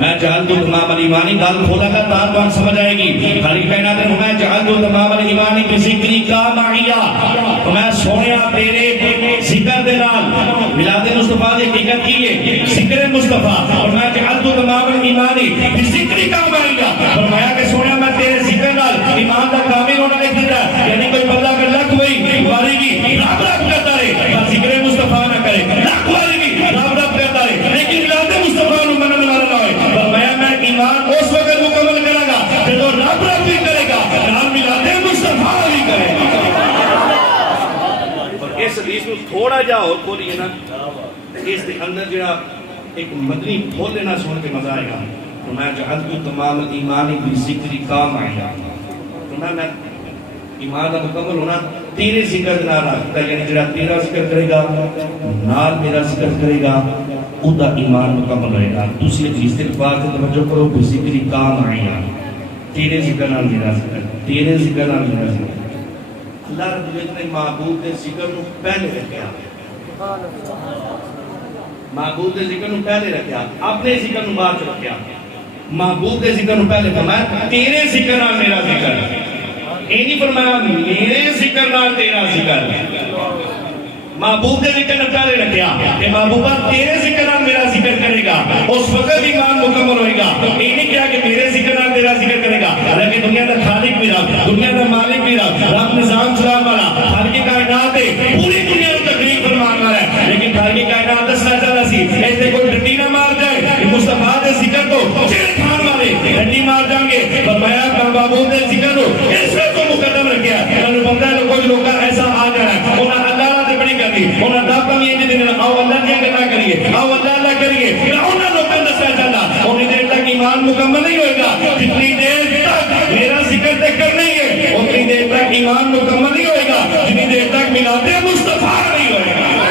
میں جعلت تمام الایمانی گل کھولا گا تار بات سمجھ آئے گی. خالق کائنات نے فرمایا جعلت تمام الایمانی بذکری کا معیہ. میں سونیا تیرے ذکر دے نال میلاد مصطفیٰ دی حقیقت کی ہے ذکر مصطفیٰ. اور میں جعلت تمام الایمانی بذکری کا معیہ. فرمایا کہ سونیا میں تیرے ذکر نال ایمان دا کامل ہونا لکھ دیتا ہے. یعنی کوئی بندہ اگر لکھ ہوئی باری گی رب رب کرتا رہے بس ذکر مصطفیٰ نہ کرے. لکھ باری گی رب رب کرتا رہے لیکن میلاد مصطفیٰ نو منن والا نہ ہوئے. فرمایا میں ایمان اس وقت مکمل کرے گا جب رب رب بھی کرے گا نام میلاد مصطفیٰ بھی کرے گا. اور اس حدیث کو تھوڑا جا اور کھولیے نا اس کے اندر جڑا ایک مدنی کھول لینا سن کے مزہ آئے گا. فرمایا جعلت تمام الایمان بذکری کا معیہ. فرمایا میں ایمان کا مکمل ہونا تیرے ذکر نال رکھتا. یعنی جڑا تیرا ذکر کرے گا نال میرا ذکر کرے گا او دا ایمان مکمل ہوئے گا. دوسری حدیث کے الفاظ سے توجہ کرو بذکری کا معیہ. تیرے ذکر نال میرا ذکر تیرے ذکر نال میرا ذکر. اللہ رب العزت نے محبوب کے ذکر نو پہلے رکھیا. محبوب کے ذکر نو پہلے رکھیا. اپنے ذکر نو بعد رکھیا. محبوب کے ذکر نو پہلے فرمایا تیرے ذکر نال میرا ذکر. یہ نہیں فرمایا میرے ذکر نال تیرا ذکر. محبوب کے ذکر نال پہلے رکھیا کہ محبوبہ تیرے ذکر نال میرا ذکر کرے گا. اس وقت ایمان مکمل ہوئے گا. یہ نہیں کیا کہ میرے ذکر نال تیرا ذکر کرے گا. حالانکہ دنیا کا خالق بھی رب دنیا کا مالک بھی رب رب نظام چلان والا خالق کائنات ہے پوری دنیا کو تقریر فرمان والا ہے. لیکن خالق کائنات دسنا چاہتا سی ایسے کوئی ڈنڈی نہ مار جائے مصطفیٰ دے ذکر کو چڑ کھان والے ڈنڈی مار جائیں گے. فرمایا محبوب دے ذکر کو اس کو مقدم رکھیا. انہوں بندہ کوئی لوگ ایسا آ جانا ہے انہاں اللہ سے بڑی کرنی انہاں دا کمی یہ دن آؤ اللہ کی کرنا کریے آؤ اللہ کریے. پھر انہاں لوگوں نے دسنا چاہتا انہی دیر تک ایمان مکمل نہیں ہوئے گا. جتنی دیر تک میرا ذکر ذکر نہیں ہے اتنی دیر تک ایمان مکمل نہیں ہوئے گا. جتنی دیر تک میلاد مصطفیٰ نہیں ہوئے گا.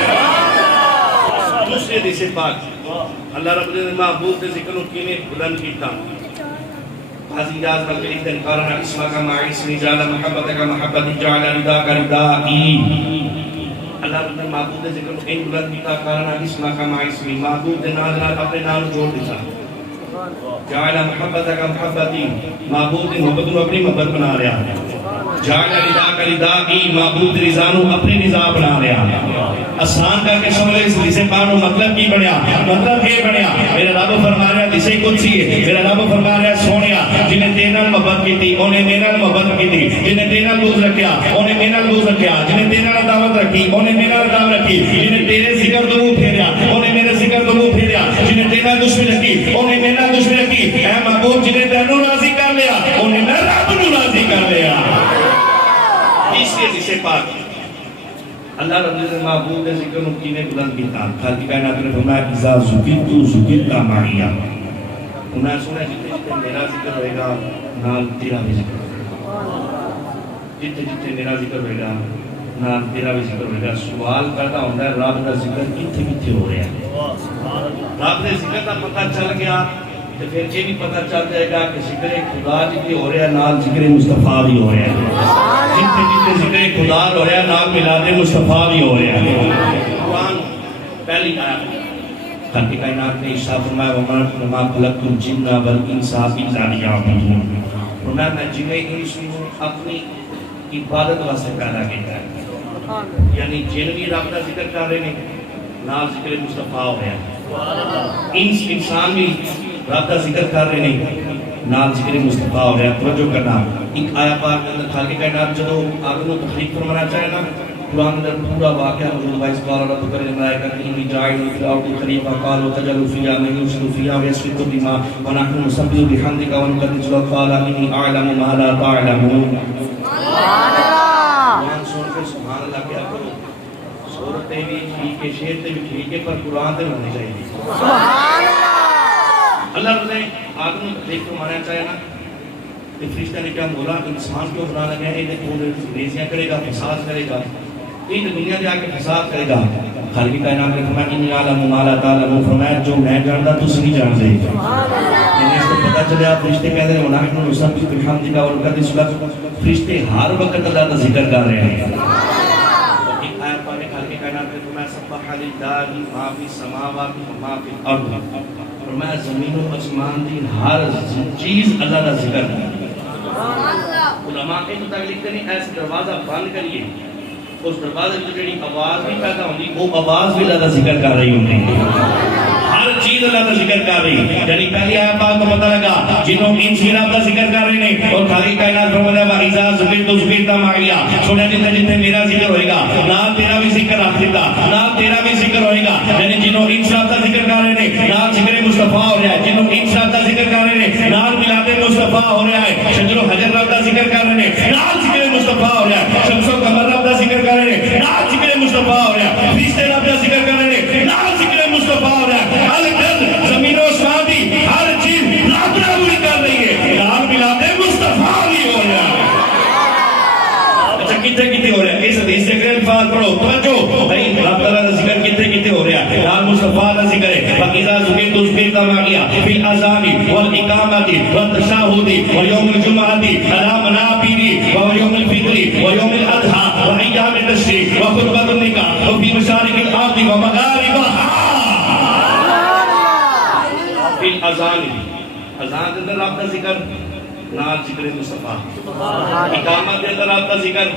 حدیث پاک اللہ رب العزت نے محبوب کے ذکر کو کینے بلند کیتا حضی جاز بلکہ لکھتے ہیں قارنا اسمہ کا معی اسمی جعلا محبت کا محبتی جعلا ردا کا ردا کی اللہ رب العزت نے محبوب کے ذکر کو کینے بلند کیتا قارنا اسمہ کا معی اسمی محبوب کے نال اپنے نال جوڑ دیتا جعلا محبت کا محبتی محبوب کی محبت کو اپنی محبت بنا رہا جعلا ردا کا ردا کی محبوب کی رضا نو اپنی رضا بنا رہا آسان کر کے سمجھ اس حدیث پاک مطلب کی بنیا مطلب یہ بنیا میرا رب فرما رہا حدیث قدسی ہے میرا رب فرما رہا سونیا جنہیں تیرے نال محبت کی تھی انہیں میرے نال محبت کی تھی جنہیں تیرے نال دوست رکھیا انہیں میرے نال دوست رکھیا جنہیں تیرے نال دعوت رکھی انہیں میرے نال دعوت رکھی جنہیں تیرے ذکر تو منہ پھیریا انہیں میرے ذکر تو منہ پھیریا جنہیں تیرے نال دشمنی رکھی انہیں میرے نال دشمنی رکھی اے محبوب جنہیں تینوں راضی کر لیا انہیں میں رب نو راضی کر لیا تیسری حدیث پاک اللہ رب العزت محبوب کے ذکر کو کینے بلند کیتا خالق کائنات نے فرمایا اذا ذکرت ذکرت معیا انہاں سنا جتنے جتنے میرا ذکر ہوئے گا نال تیرا بھی ذکر جتنے جتنے میرا ذکر ہوئے گا نال تیرا بھی ذکر ہوئے گا سوال کرتا ہوں رب کا ذکر کتنے کتنے ہو رہا ہے رب کے ذکر کا پتہ چل گیا تو پھر یہ بھی پتہ چل جائے گا کہ ذکر خدا جتنے ہو رہا ہے نال ذکر مصطفیٰ بھی ہو رہا ہے جتنے جتنے ذکر خدا ہو رہا ہے نال میلاد مصطفیٰ بھی ہو رہا ہے قرآن پہلی آیت خالق کائنات نے ارشاد فرمایا وما خلقت الجن والانس الا لیعبدون فرمایا میں جن انس کو اپنی عبادت واسطے پیدا کیا ہے یعنی جن بھی رب کا ذکر کر رہے ہیں نال ذکر مصطفیٰ ہو رہا ہے انسان بھی رب کا ذکر کر رہے ہیں نال ذکر مصطفیٰ ہو رہا ہے توجہ کرنا ایک آیا پاک کے اندر خالق کائنات جدو آدم کو تخلیق فرمانا چاہے نا قرآن اندر پورا واقعہ موجود ہے اس قال رب کر ملائکہ انی جاعل فی الارض خلیفہ قالوا تجعل فیہا من یفسد فیہا ویسفک الدماء ونحن نسبح بحمدک ونقدس لک قال انی اعلم ما لا تعلمون سبحان اللہ قرآن سن کے سبحان اللہ کیا کرو سورتیں بھی ٹھیک ہے شعر بھی ٹھیک ہے پر قرآن تے ہونے چاہیے سبحان اللہ اللہ نے آدم کو تخلیق فرمانا چاہے نا کہ فرشتہ نے کیا بولا انسان کو بنا لگا ہے یہ ریزیاں کرے گا فساد کرے گا یہ دنیا جا کے فساد کرے گا خالق کائنات نے فرمایا انی اعلم ما لا تعلمون فرمایا جو میں جانتا تو نہیں جانتے یعنی اس کو پتہ چلا فرشتے کہتے ہیں ونحن نسبح بحمدک ونقدس لک فرشتے ہر وقت اللہ کا ذکر کر رہے ہیں ایک آیت پڑھے خالق کائنات نے فرمایا سبح للہ ما فی السماوات و ما فی الارض فرمایا زمین و آسمان دی ہر چیز اللہ کا ذکر ہے علماء کے مطابق لکھتے ہیں ایسے دروازہ بند کریے اس دروازے میں جڑی آواز بھی پیدا ہوندی وہ آواز بھی اللہ کا ذکر کر رہی ہوندی ہر چیز اللہ کا ذکر کر رہی یعنی پہلی آیت پاک کو پتہ لگا جنہوں انس بھی اللہ کا ذکر کر رہے ہیں اور خالق کائنات فرمایا واذا ذکرت ذکرت معیا سنیا جتنے جتنے میرا ذکر ہوئے گا نال تیرا بھی ذکر رکھ دیتا نال تیرا بھی ذکر ہوئے گا یعنی جنہوں انس اللہ کا ذکر کر رہے ہیں نال ذکر مصطفیٰ ہو رہا ہے جنہوں انس اللہ کا ذکر کر رہے ہیں نال میلاد مصطفیٰ ہو رہا ہے شجر و حجر اللہ کا ذکر کر رہے ہیں نال ذکر مصطفیٰ ہو رہا ہے شمس و قمر اللہ کا ذکر کر رہے ہیں نال ذکر مصطفیٰ ہو رہا ہے فرشتے اللہ کا ذکر کر رہے ہیں نال ذکر مصطفیٰ ہو رہا ہے الگ زمین و آسمان کی ہر چیز رابطہ پوری کر رہی ہے نال میلاد مصطفیٰ بھی ہو رہا ہے اچھا کتنے کتنے ہو رہا ہے اس حدیث سے اگر الفاظ پڑھو توجہ بھائی رب تعالیٰ کا ذکر کتنے کتنے ہو رہا ہے نال مصطفیٰ کا ذکر ہے فَإِذَا ذُكِرْتُ ذُكِرْتَ مَعِيَ فِي الْأَذَانِ وَالْإِقَامَةِ وَالتَّشَهُدِ وَيَوْمِ الْجُمْعَةِ عَلَى مَنَابِرِ وَيَوْمِ الْفِطْرِ وَيَوْمِ الْأَضْحَى وَأَيَّامِ التَّشْرِيقِ وَخُطْبَةُ النِّكَاحِ وَفِي مَشَارِقِ الْأَرْضِ وَمَغَارِبِهَا فی الاذان اذان کے اندر رب کا ذکر نال ذکر مصطفیٰ اقامت کے اندر رب کا ذکر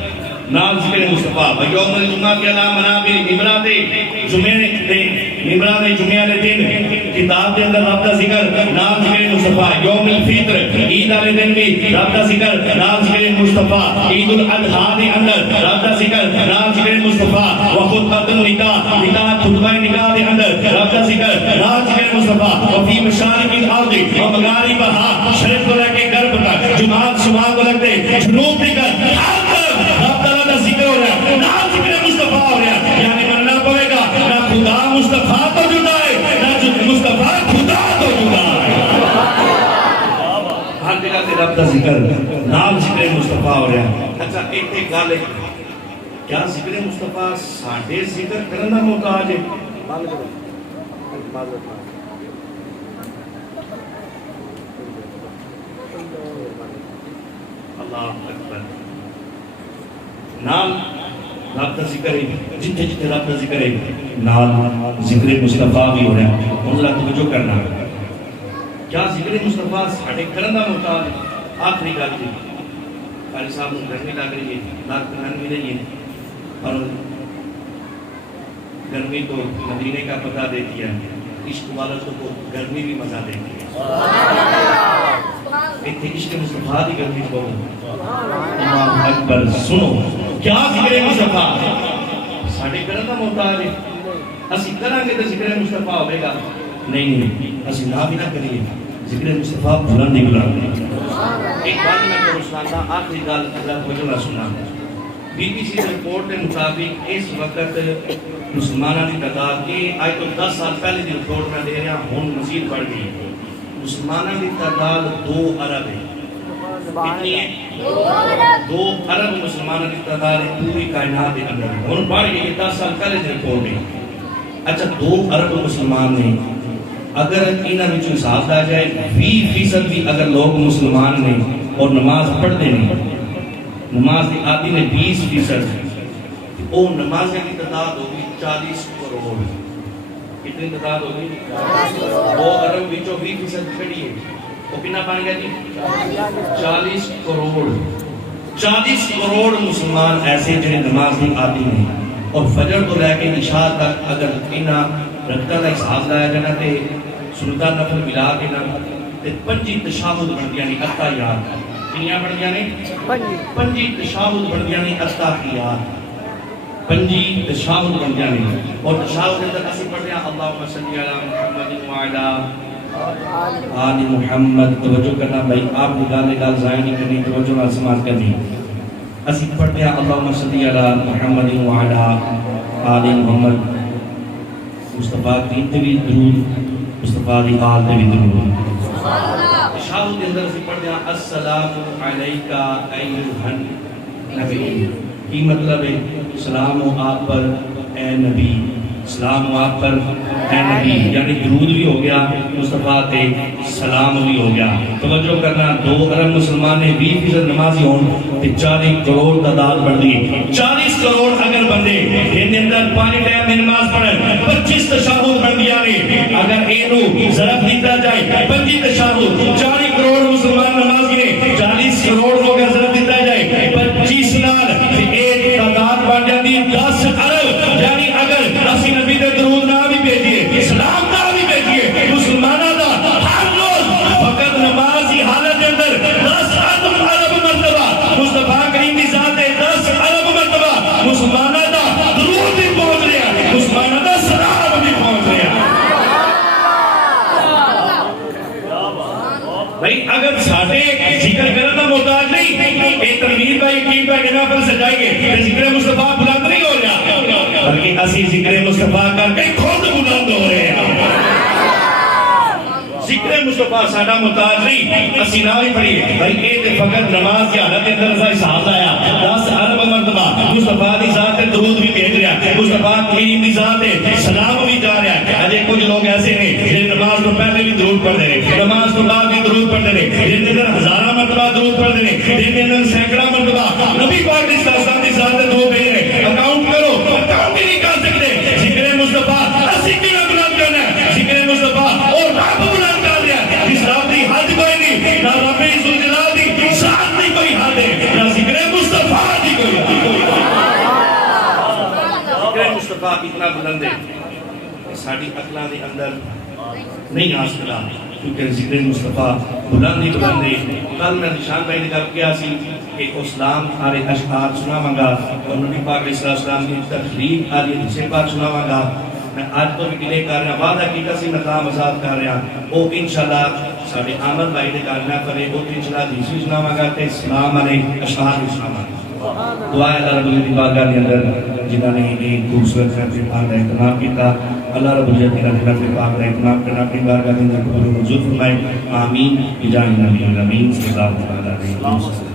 نال ذکر مصطفیٰ یوم الجمعہ کے علا منابر ممبرات جمعہ کے دن کتاب کے اندر رب کا ذکر نال ذکر مصطفیٰ یوم الفطر عید والے دن بھی رب کا ذکر نال ذکر مصطفیٰ عید الاضحیٰ کے اندر رب کا ذکر نال ذکر مصطفیٰ وخطبۃ النکاح نکاح خطبہ نکاح کے اندر رب کا ذکر نال ذکر مصطفیٰ وفی مشارق الارض ومغاربها شرق کو لے کے غرب تک جماعت شمال کو لگتے جنوب تک ہر طرف رب تعالیٰ کا ذکر ہو رہا ہے نال ذکر مصطفیٰ ہو رہا ہے یعنی مننا پڑے گا نہ خدا مصطفیٰ تو جدا ہے نہ مصطفیٰ خدا تو جدا ہے ہر جگہ سے رب کا ذکر نال ذکر مصطفیٰ ہو رہا ہے اچھا ایک گل ہے کیا ذکر مصطفیٰ ساڈے ذکر کرنا محتاج ہے اللہ اکبر. نال رب کا ذکر ہے, جتنے جتنے رب کا ذکر ہے نال ذکر مصطفیٰ بھی ہو رہا ہے. ہن ذرا توجہ کرنا, کیا ذکر مصطفیٰ ساڈے کرن دا محتاج ہے؟ آخری گل جی قاری صاحب کو گرمی لگ رہی ہے, ناک کھان بھی نہیں ہے, اور گرمی تو مدینے کا پتہ دیتی ہے, عشق والا کو گرمی بھی مزہ دیتی ہے. اتنے عشق مصطفیٰ کی گرمی کو اللہ اکبر. سنو کیا ذکر مصطفیٰ ساڈے کرن دا محتاج ہے؟ اسی کریں گے تو ذکر مصطفیٰ ہوئے گا؟ نہیں, اسی نہ بھی نہ کریے ذکر مصطفیٰ بلند ہی بلند. ایک بات میں کروں سنانا, آخری گل اللہ توجہ نہ سنا. بی بی سی رپورٹ کے مطابق اس وقت مسلمانوں کی تعداد یہ آج تو 10 سال پہلے کی رپورٹ میں دے رہا ہوں, مزید بڑھ گئی. مسلمانوں کی تعداد 2 ارب ہے. کتنی ہے؟ 2 ارب مسلمانوں کی تعداد ہے پوری کائنات کے اندر. ہن بڑھ گئی 10 سال پہلے کی رپورٹ ہے. اچھا 2 ارب مسلمان نے, اگر انہاں وچ حساب آ جائے 20% بھی اگر لوگ مسلمان نے اور نماز پڑھتے ہیں, نماز کی عادی نے 20%, وہ نمازیں کی تعداد ہوگی 40 کروڑ. کتنی تعداد ہوگی؟ 2 ارب وچوں 20% کھڑی ہے, وہ کتنا بن گیا جی؟ 40 کروڑ. 40 کروڑ مسلمان ایسے جنہیں نماز کی عادی ہیں, اور فجر تو لے کے عشاء تک اگر انہاں رکعتاں دا حساب لایا جانا تے سنتاں نفل ملا کے نا تے 5 تشہد بندیاں نے اتحیات. کنیاں بندیاں نے 5 تشہد بندیاں نے اتحیات. 5 تشہد بندیاں نے, اور تشہد کے اندر اسی پڑھتے ہیں اللہم صلی علی محمد وعلی آل محمد. توجہ کرنا بھائی, آپ کی گال ضائع نہیں کرنی, توجہ نال سماعت کرنی. اسی پڑھتے ہیں اللہم صلی علی محمد وعلی آل محمد. مصطفیٰ کی بھی درود, مصطفیٰ دی آل تے بھی درود. تشہد کے اندر اسی پڑھتے ہیں السلام علیکہ ایھا النبی. کی مطلب ہے؟ سلام ہو آپ پر اے نبی, سلام ہو آپ پر اے نبی, یعنی درود بھی ہو گیا, مصطفیٰ تے سلام بھی ہو گیا. توجہ کرنا, 2 ارب مسلمان نے 20% نمازی ہون تے 40 کروڑ تعداد بڑھ دی. 40 کروڑ اگر بندے ان اندر 5 ٹائم میں نماز پڑھن, 25 تشہد بندیاں نے, اگر اینو ضرب دیتا جائے 25 تشہد 40 کروڑ مسلمان نمازی نے, 40 کروڑ کو اگر ضرب دیتا جائے 25 نال ایک تعداد بن جاتی 10 ارب. یعنی اگر اسی نبی دے درود نہ بھی بھیجیے, اسلام نہ بھی بھیجیے, مسلمانوں دا ہر روز فقط نماز کی حالت کے اندر 10 ارب مرتبہ مصطفیٰ کریم کی ذات ہے, 10 ارب مرتبہ مسلمانوں دا درود بھی پہنچ رہا, مسلمانوں دا سلام بھی پہنچ رہا. بھائی اگر ساڈے ذکر کرنے کا محتاج نہیں, اے تنویر بھائی یقین بھائی جناب پر سجائیں گے, ذکر مصطفیٰ بلند نہیں ہو رہا, بلکہ اسی ذکر مصطفیٰ کر کے خود بلند ہو رہے ہیں. ذکر مصطفیٰ ساڈا محتاج نہیں, اسی نہ ہی پڑھیے بھائی. اے فقط نماز کی حالت کے اندر حساب آیا 10 ارب مرتبہ مصطفیٰ دی ذات ہے درود بھی بھیج رہا ہے, مصطفیٰ کریم دی ذات ہے سلام بھی جا رہا ہے. اجے کچھ لوگ ایسے ہیں جنہیں نماز تو پہلے بھی درود پڑھتے ہیں, نماز تو بعد بھی درود پڑھتے ہیں, جن کے اندر ہزارہ مرتبہ درود پڑھتے ہیں, جن کے اندر سینکڑا مرتبہ نبی پاک دی ذات ہے درود بھیج رہے ہیں. اکاؤنٹ کرو, اکاؤنٹ ہی نہیں کر سکتے. ذکر مصطفیٰ اسی کی بلند کرنا ہے, ذکر مصطفیٰ اور رب بلند کر دیا. جس رب دی حد کوئی نہیں, نہ رب ذوالجلال دی ذات دی کوئی حد ہے, نہ ذکر مصطفیٰ دی کوئی حد. ذکر مصطفیٰ اتنا بلند ہے کہ ساری عقلاں دے اندر نہیں آ سکتا, کیونکہ ذکر مصطفیٰ بلند ہی بلند ہے. کل میں نشان بھائی نے گل کیا سی کہ اسلام سارے اشعار سناواں گا, اور نبی پاک علیہ السلام کی تخلیق علی سے پاک سناواں گا. میں آج تو بھی ڈیلے کر رہا, وعدہ کیتا سی میں کام آزاد کر رہا, وہ انشاءاللہ سارے آمد بھائی نے کر نہ کرے, وہ انشاءاللہ دوسری سناواں گا تے سلام علیہ اشعار بھی سناواں گا. دعا ہے اللہ رب العزت کی بارگاہ کے اندر جنہوں نے ایک خوبصورت خطبے پاک کا اہتمام کیا, اللہ رب العزت کی خطبے پاک کا اہتمام کرنا اپنی بارگاہ کے اندر قبول و منظور فرمائے. آمین بجاہ نبی الامین صلی اللہ علیہ وسلم.